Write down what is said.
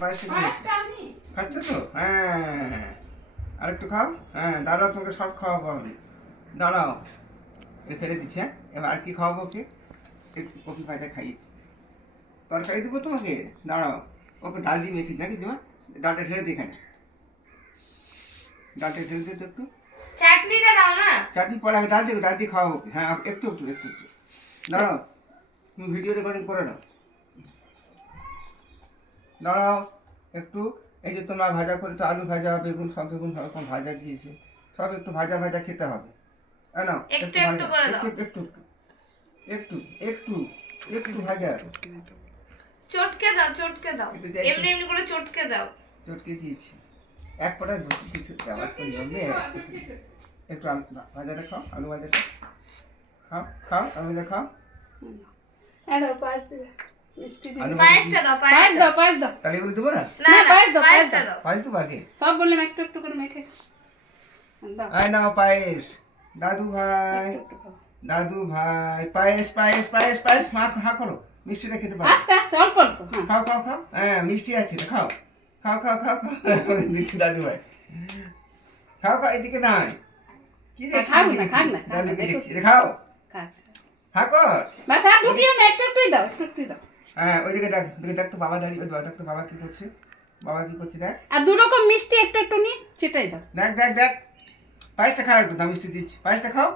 পায়েসটা খাচ্ছ তো? হ্যাঁ, আর একটু খাও। হ্যাঁ, দাঁড়াও, তোমাকে সব খাওয়াবো আমি। দাঁড়াও, এটা ফেলে দিচ্ছি। হ্যাঁ, এবার আর কি খাওয়াবো ওকে? একটু কফি ভাজা খাইয়ে তরকারি দেবো তোমাকে। দাঁড়াও, ওকে ডাল দিয়ে মেখে নাকি তোমার ডালটা ঢেলে দিই এখানে। ডালটা ঢেলে দিতে একটু। চাটনিটা দাও না। চাটনি পরে আগে ডাল দিয়ে খাওয়াবো ওকে। হ্যাঁ, একটু একটু একটু একটু দাঁড়াও, তুমি ভিডিও রেকর্ডিং করে নাও। দাঁড়াও একটু। এই যে তোমরা ভাজা করেছো, আলু ভাজা, বেগুন, সব বেগুন রকম ভাজা দিয়েছে, সব একটু ভাজা ভাজা খেতে হবে। না, একটু একটু একটু ভাজা, করে দাও। একটু একটু একটু একটু একটু ভাজা। চটকে দাও, চটকে দাও, একটু চাইছি। এমনি এমনি করে চটকে দাও। চটকে দিয়েছি এক পটা কিছু দেওয়ার তো নিয়ম নেই। একটু আলু ভাজাটা খাও, আলু ভাজাটা খাও, খাও আলু ভাজা খাও। হ্যাঁ দাও, পায়েস দিলে মিষ্টি দিলে। আলু ভাজা পায়েসটা দাও, পায়েস দাও, পায়েস দাও। তাহলে এগুলো দেবো না? না না, পায়েস দাও, পায়েস পায়েসটা দাও। দাও। পায়েস তো বাকি। সব বললেন একটু একটু করে মেখে দাও। আয় নাও পায়েস। দাদু ভাই, একটু একটু খাও। দাদু ভাই, পায়েস পায়েস পায়েস পায়েস। হা করো, মিষ্টিটা খেতে পারো। আস্তে আস্তে, অল্প অল্প। হ্যাঁ খাও খাও খাও। হ্যাঁ, মিষ্টি আছে তো, খাও খাও খাও খাও খাও। দেখি দাদু ভাই, খাও খাও, এদিকে নাই। কি দেখছিস খাক না, এদিকে? খাক না, খাক না, দাদুকে দেখো। দেখছি, খাও খা। হা কর। বাস আর ঢুকিও না, একটু একটুই দাও, একটু একটুই দাও। হ্যাঁ, ওইদিকে দেখ, ওইদিকে দেখ তো বাবা দাঁড়িয়ে, ওই দেখ তো বাবা কি করছে। বাবা কি করছে দেখ। আর দু রকম মিষ্টি একটু একটু নিয়ে সেটাই দাও। দেখ দেখ দেখ, পায়েসটা খাও একটু, দাও মিষ্টি দিচ্ছি, পায়েসটা খাও।